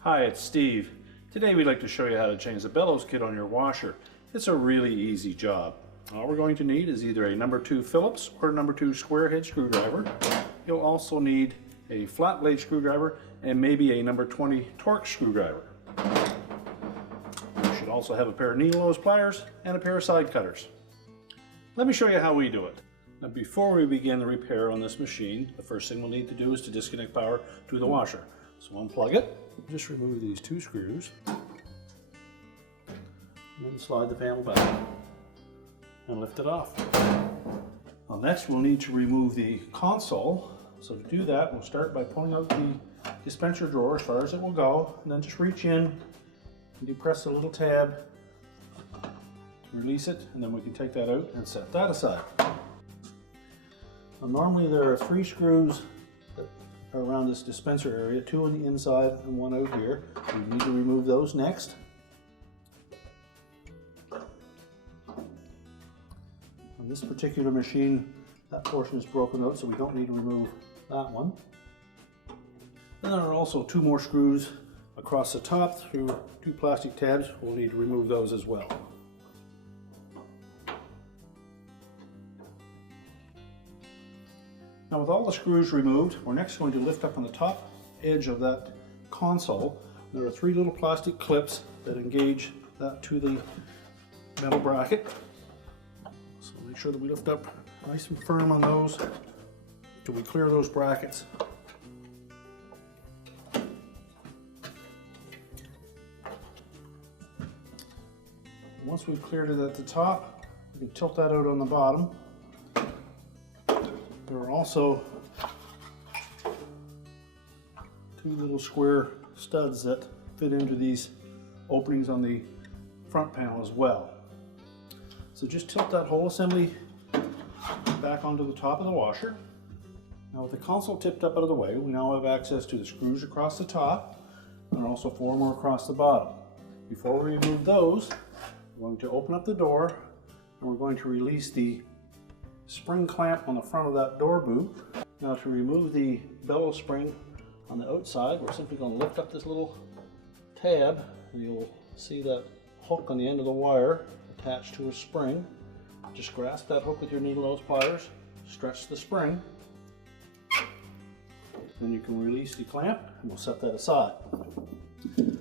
Hi, it's Steve. Today we'd like to show you how to change the bellows kit on your washer. It's a really easy job. All we're going to need is either a number 2 Phillips or a number 2 square head screwdriver. You'll also need a flat blade screwdriver and maybe a number 20 Torx screwdriver. You should also have a pair of needle nose pliers and a pair of side cutters. Let me show you how we do it. Now, before we begin the repair on this machine, the first thing we'll need to do is to disconnect power to the washer. So unplug it. Just remove these 2 screws and then slide the panel back and lift it off. Well, next we'll need to remove the console. So to do that, we'll start by pulling out the dispenser drawer as far as it will go, and then just reach in and depress the little tab to release it, and then we can take that out and set that aside. Now, normally there are 3 screws around this dispenser area, 2 on the inside and 1 out here. We need to remove those next. On this particular machine, that portion is broken out, so we don't need to remove that one. Then there are also 2 more screws across the top through 2 plastic tabs. We'll need to remove those as well. Now, with all the screws removed, we're next going to lift up on the top edge of that console. There are 3 little plastic clips that engage that to the metal bracket. So make sure that we lift up nice and firm on those till we clear those brackets. Once we've cleared it at the top, we can tilt that out on the bottom. There are also 2 little square studs that fit into these openings on the front panel as well. So just tilt that whole assembly back onto the top of the washer. Now, with the console tipped up out of the way, we now have access to the screws across the top and also 4 more across the bottom. Before we remove those, we're going to open up the door and we're going to release the spring clamp on the front of that door boot. Now, to remove the bellows spring on the outside, we're simply going to lift up this little tab, and you'll see that hook on the end of the wire attached to a spring. Just grasp that hook with your needle nose pliers, stretch the spring, then you can release the clamp, and we'll set that aside. And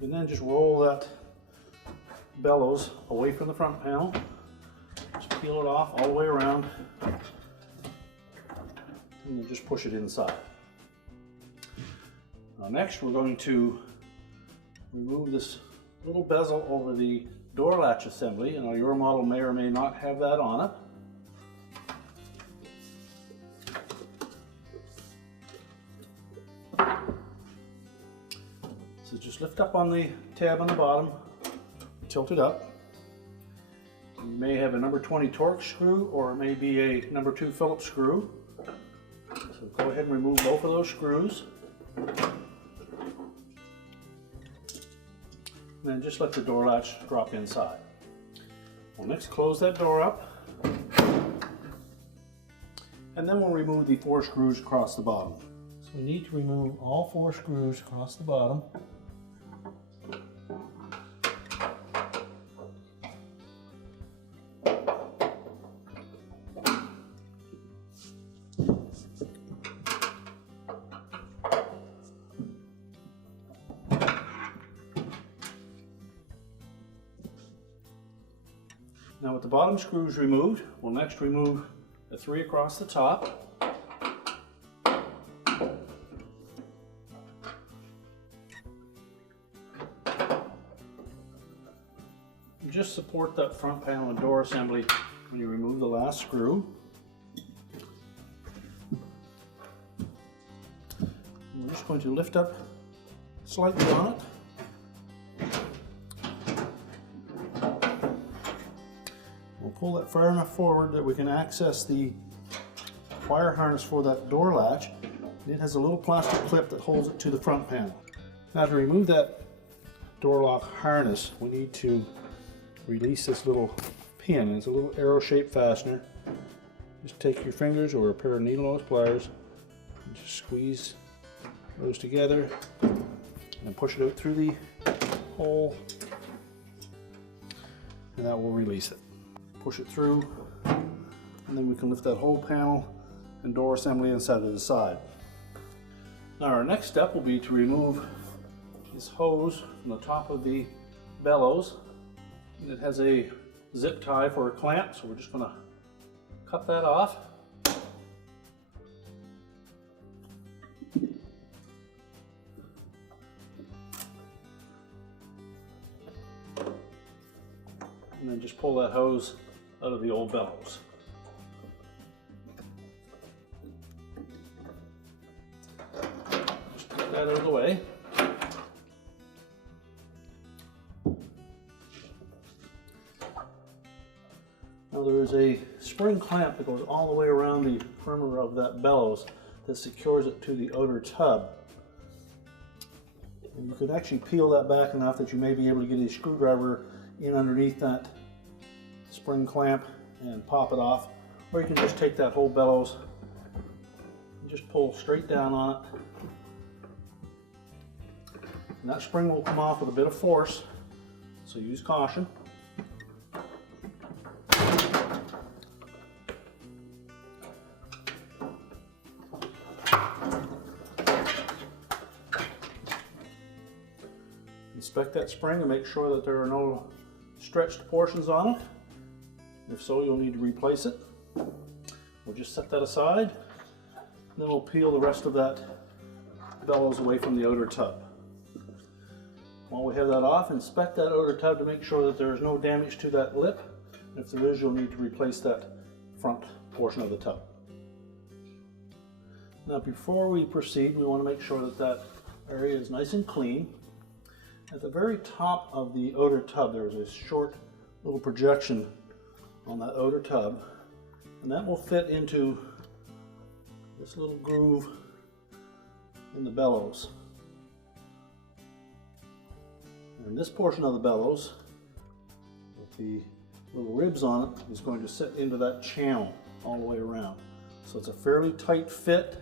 then just roll that bellows away from the front panel. Just peel it off all the way around and then just push it inside. Now, next we're going to remove this little bezel over the door latch assembly. Now, your model may or may not have that on it. So just lift up on the tab on the bottom, tilt it up. You may have a number 20 Torx screw, or it may be a number 2 Phillips screw. So go ahead and remove both of those screws. And then just let the door latch drop inside. We'll next close that door up. And then we'll remove the 4 screws across the bottom. So we need to remove all 4 screws across the bottom. Now, with the bottom screws removed, we'll next remove the 3 across the top. Just support that front panel and door assembly when you remove the last screw. We're just going to lift up slightly on it. We'll pull that far enough forward that we can access the wire harness for that door latch. It has a little plastic clip that holds it to the front panel. Now, to remove that door lock harness, we need to release this little pin. It's a little arrow-shaped fastener. Just take your fingers or a pair of needle nose pliers and just squeeze those together and push it out through the hole, and that will release it. Push it through, and then we can lift that whole panel and door assembly and set it aside. Now our next step will be to remove this hose from the top of the bellows. And it has a zip tie for a clamp, so we're just going to cut that off. And then just pull that hose out of the old bellows. Just get that out of the way. Now there is a spring clamp that goes all the way around the perimeter of that bellows that secures it to the outer tub. And you can actually peel that back enough that you may be able to get a screwdriver in underneath that spring clamp and pop it off, or you can just take that whole bellows and just pull straight down on it, and that spring will come off with a bit of force, so use caution. Inspect that spring and make sure that there are no stretched portions on it. If so, you'll need to replace it. We'll just set that aside, and then we'll peel the rest of that bellows away from the outer tub. While we have that off, inspect that outer tub to make sure that there is no damage to that lip. If there is, you'll need to replace that front portion of the tub. Now before we proceed, we want to make sure that that area is nice and clean. At the very top of the outer tub, there is a short little projection on that outer tub, and that will fit into this little groove in the bellows. And this portion of the bellows, with the little ribs on it, is going to sit into that channel all the way around. So it's a fairly tight fit.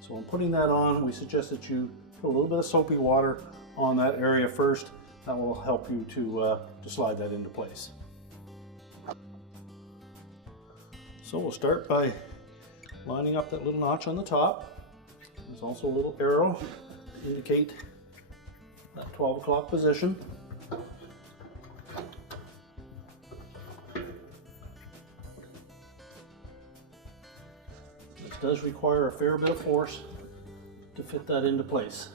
So when putting that on, we suggest that you put a little bit of soapy water on that area first. That will help you to slide that into place. So we'll start by lining up that little notch on the top. There's also a little arrow to indicate that 12 o'clock position. This does require a fair bit of force to fit that into place.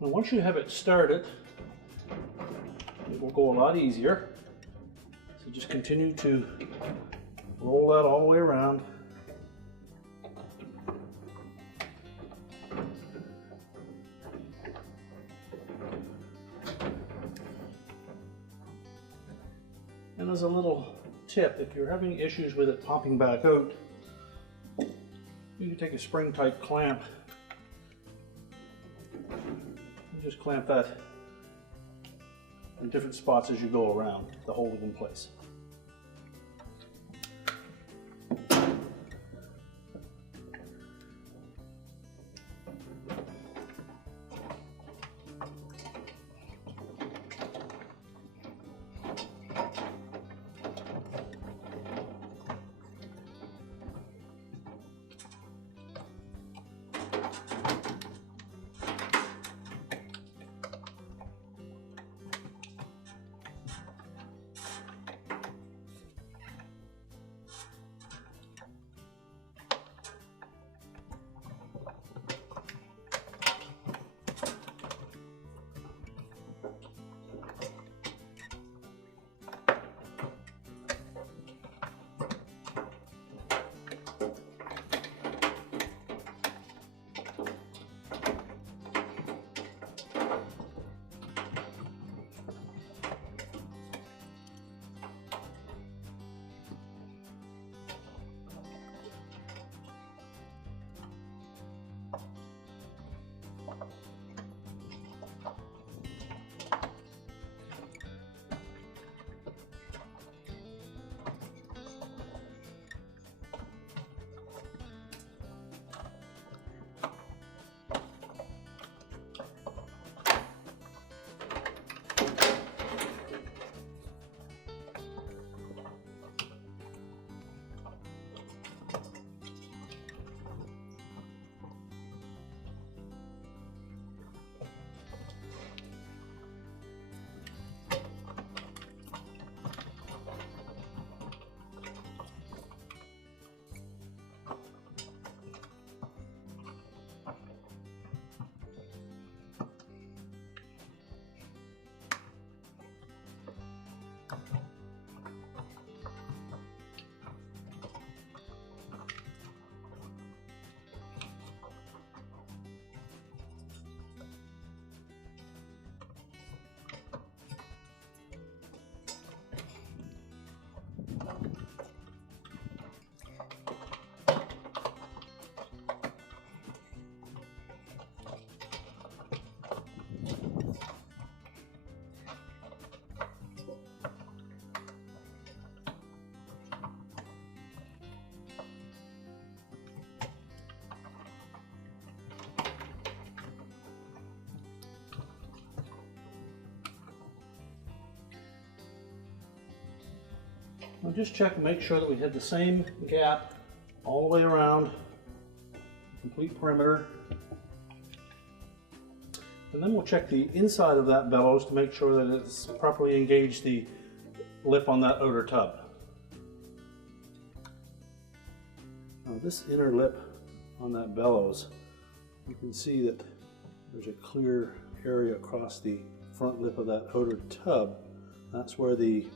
And once you have it started, it will go a lot easier. So just continue to roll that all the way around. And as a little tip, if you're having issues with it popping back out, you can take a spring-type clamp and just clamp that in different spots as you go around to hold it in place. We'll just check and make sure that we had the same gap all the way around the complete perimeter. And then we'll check the inside of that bellows to make sure that it's properly engaged the lip on that outer tub. Now this inner lip on that bellows, you can see that there's a clear area across the front lip of that outer tub. That's where the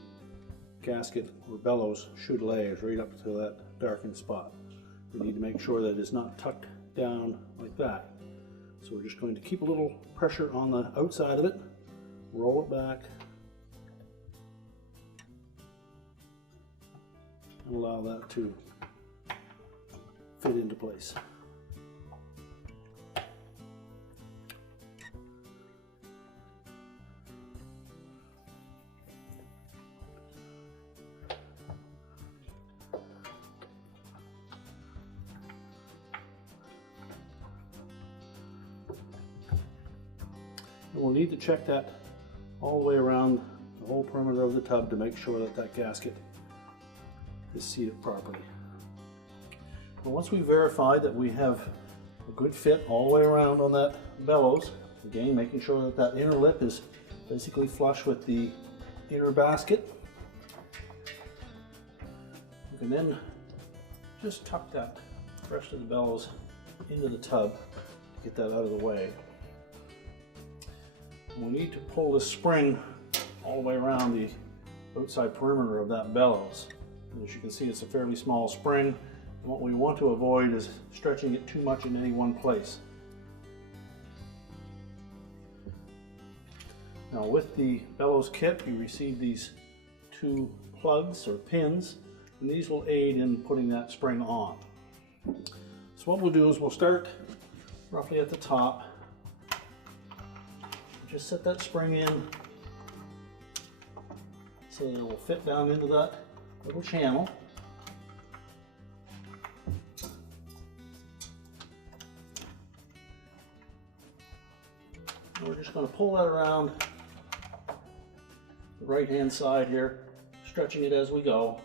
gasket or bellows should lay, is right up to that darkened spot. We need to make sure that it's not tucked down like that. So we're just going to keep a little pressure on the outside of it, roll it back, and allow that to fit into place. And we'll need to check that all the way around the whole perimeter of the tub to make sure that that gasket is seated properly. But once we verify that we have a good fit all the way around on that bellows, again making sure that that inner lip is basically flush with the inner basket, you can then just tuck that rest of the bellows into the tub to get that out of the way. We'll need to pull this spring all the way around the outside perimeter of that bellows. And as you can see, it's a fairly small spring. And what we want to avoid is stretching it too much in any one place. Now with the bellows kit, you receive these 2 plugs or pins, and these will aid in putting that spring on. So what we'll do is we'll start roughly at the top. Just set that spring in so that it will fit down into that little channel. And we're just going to pull that around the right hand side here, stretching it as we go.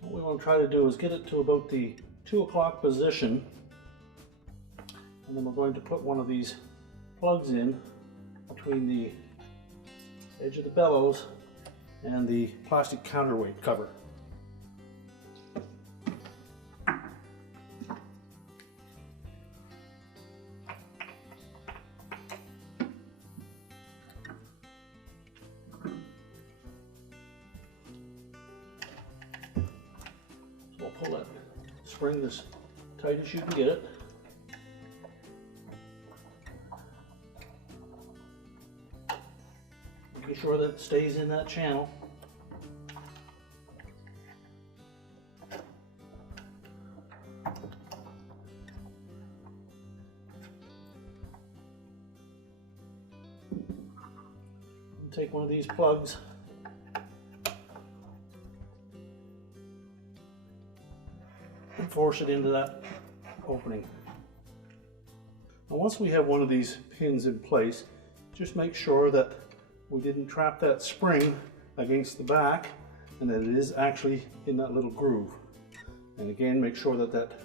What we want to try to do is get it to about the 2 o'clock position. And then we're going to put one of these plugs in between the edge of the bellows and the plastic counterweight cover. So we'll pull that spring as tight as you can get it. Making sure that it stays in that channel. And take one of these plugs and force it into that opening. Now once we have one of these pins in place, just make sure that we didn't trap that spring against the back and that it is actually in that little groove. And again, make sure that that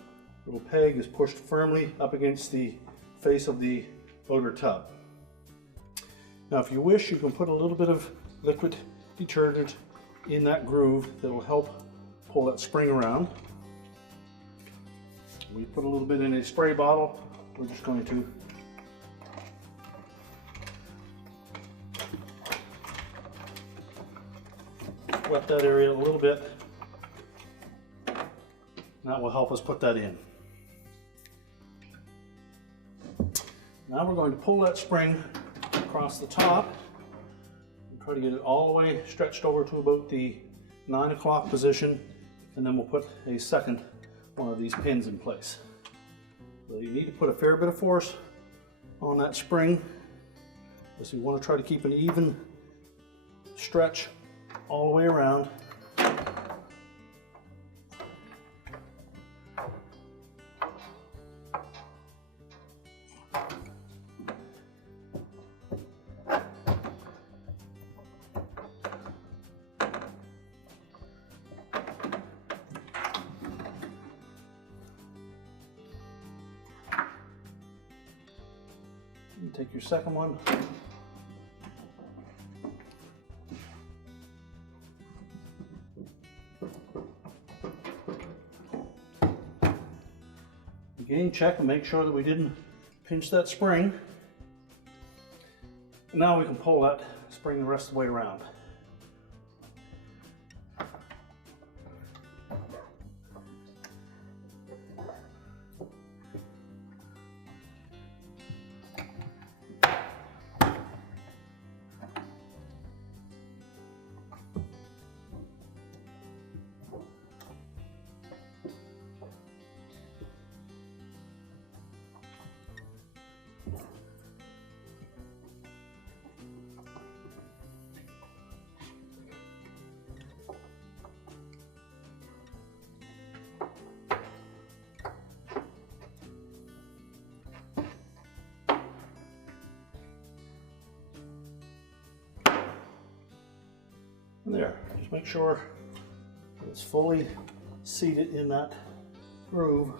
little peg is pushed firmly up against the face of the outer tub. Now if you wish, you can put a little bit of liquid detergent in that groove that will help pull that spring around. We put a little bit in a spray bottle. We're just going to wet that area a little bit. That will help us put that in. Now we're going to pull that spring across the top and try to get it all the way stretched over to about the 9 o'clock position, and then we'll put a second one of these pins in place. So you need to put a fair bit of force on that spring, because you want to try to keep an even stretch all the way around. take your second one. Again, check and make sure that we didn't pinch that spring. Now we can pull that spring the rest of the way around. There, just make sure it's fully seated in that groove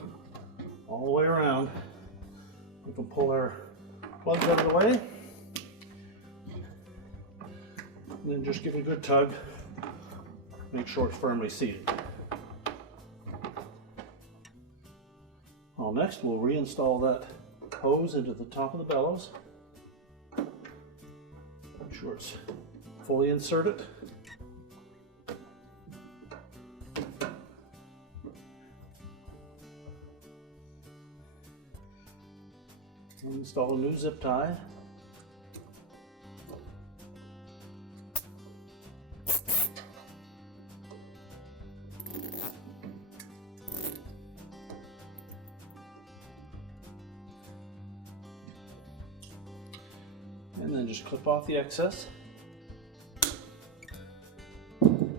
all the way around. We can pull our plugs out of the way and then just give it a good tug. Make sure it's firmly seated. Well, next we'll reinstall that hose into the top of the bellows. Make sure it's fully inserted. Install a new zip tie. And then just clip off the excess. And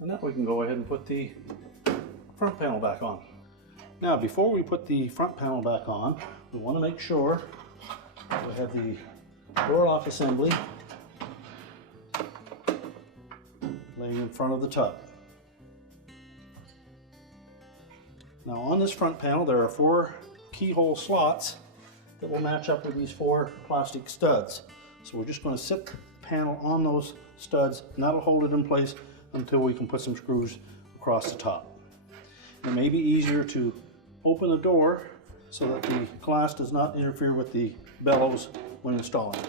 now we can go ahead and put the front panel back on. Now, before we put the front panel back on, we want to make sure we have the door lock assembly laying in front of the tub. Now, on this front panel, there are 4 keyhole slots that will match up with these 4 plastic studs. So we're just going to sit the panel on those studs, and that'll hold it in place until we can put some screws across the top. It may be easier to open the door so that the glass does not interfere with the bellows when installing it.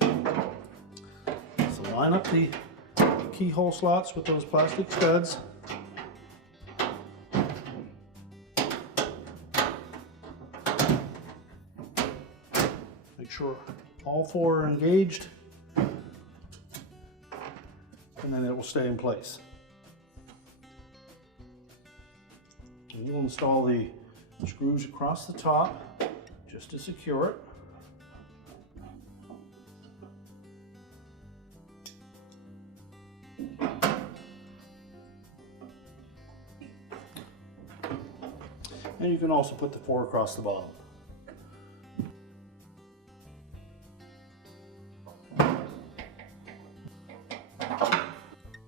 So line up the keyhole slots with those plastic studs. Make sure all 4 are engaged, and then it will stay in place. And we'll install the screws across the top just to secure it. And you can also put the 4 across the bottom.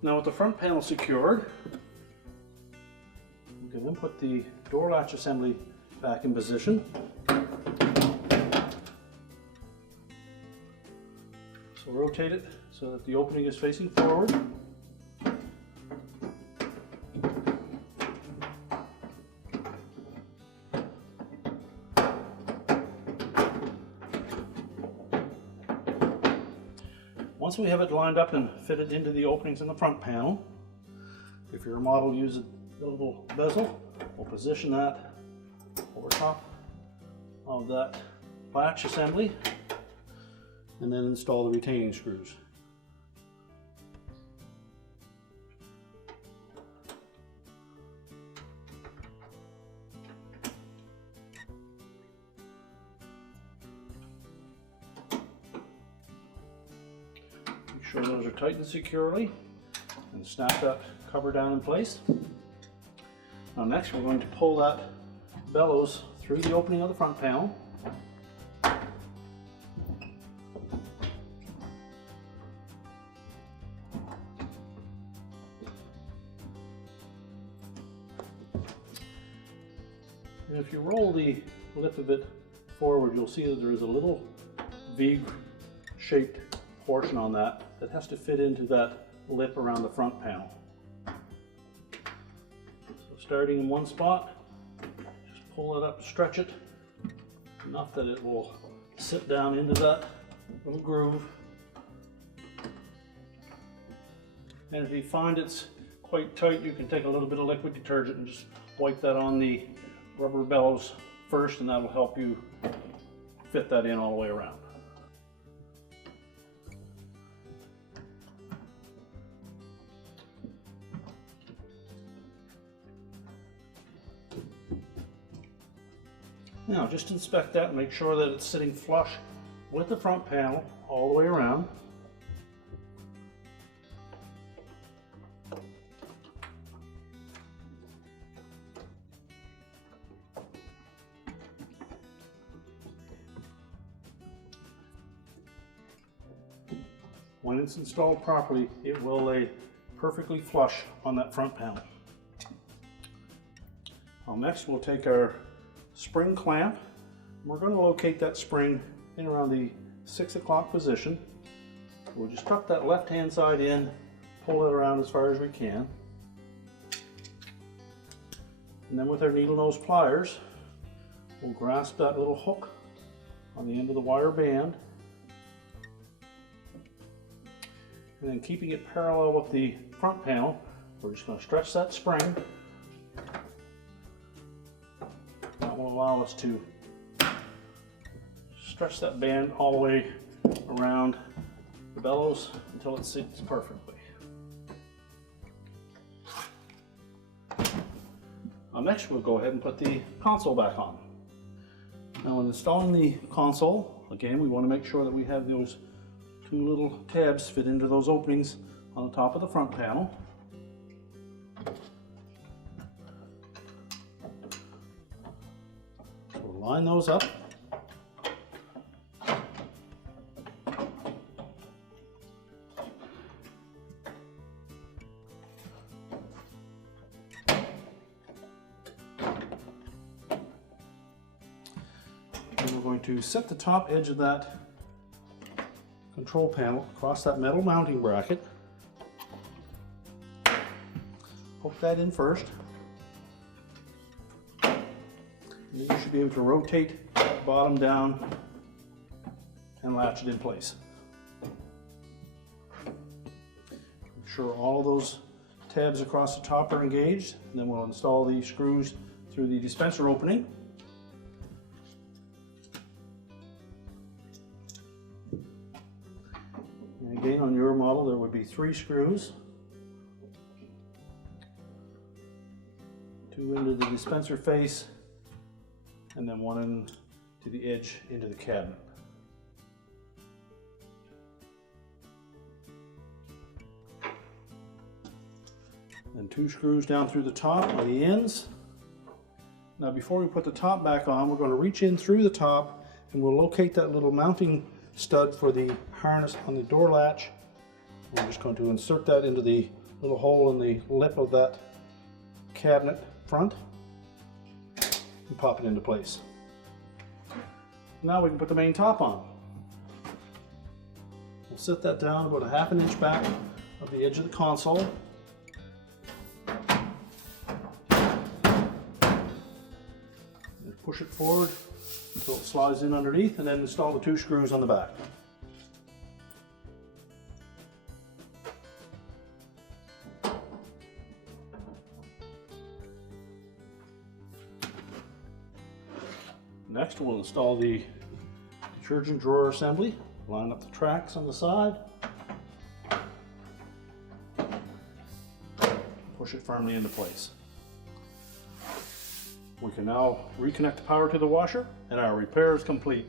Now with the front panel secured, we can then put the door latch assembly back in position. So rotate it so that the opening is facing forward. Once we have it lined up and fitted into the openings in the front panel, if your model uses a little bezel, we'll position that over top of that latch assembly and then install the retaining screws. Make sure those are tightened securely and snap that cover down in place. Now next we're going to pull that bellows through the opening of the front panel. And if if you roll the lip of it forward, you'll see that there is a little V-shaped portion on that has to fit into that lip around the front panel. So starting in one spot, just pull it up, stretch it enough that it will sit down into that little groove. And if you find it's quite tight, you can take a little bit of liquid detergent and just wipe that on the rubber bellows first, and that'll help you fit that in all the way around. Now just inspect that and make sure that it's sitting flush with the front panel all the way around. When it's installed properly, it will lay perfectly flush on that front panel. Well, next we'll take our spring clamp. We're going to locate that spring in around the 6 o'clock position. We'll just tuck that left hand side in, pull it around as far as we can. And then with our needle nose pliers, we'll grasp that little hook on the end of the wire band. And then keeping it parallel with the front panel, we're just going to stretch that spring. That will allow us to stretch that band all the way around the bellows until it sits perfectly. Next we'll go ahead and put the console back on. Now when installing the console, again we want to make sure that we have those two little tabs fit into those openings on the top of the front panel. So we'll line those up. And we're going to set the top edge of that control panel across that metal mounting bracket. Hook that in first. And then you should be able to rotate the bottom down and latch it in place. Make sure all of those tabs across the top are engaged, and then we'll install the screws through the dispenser opening. And again, on your model there would be 3 screws. 2 into the dispenser face, and then 1 into the edge into the cabinet. And 2 screws down through the top on the ends. Now before we put the top back on, we're going to reach in through the top and we'll locate that little mounting stud for the harness on the door latch. We're just going to insert that into the little hole in the lip of that cabinet front and pop it into place. Now we can put the main top on. We'll set that down about a ½ inch back of the edge of the console. And push it forward until it slides in underneath, and then install the 2 screws on the back. Next we'll install the detergent drawer assembly. Line up the tracks on the side. Push it firmly into place. We can now reconnect the power to the washer, and our repair is complete.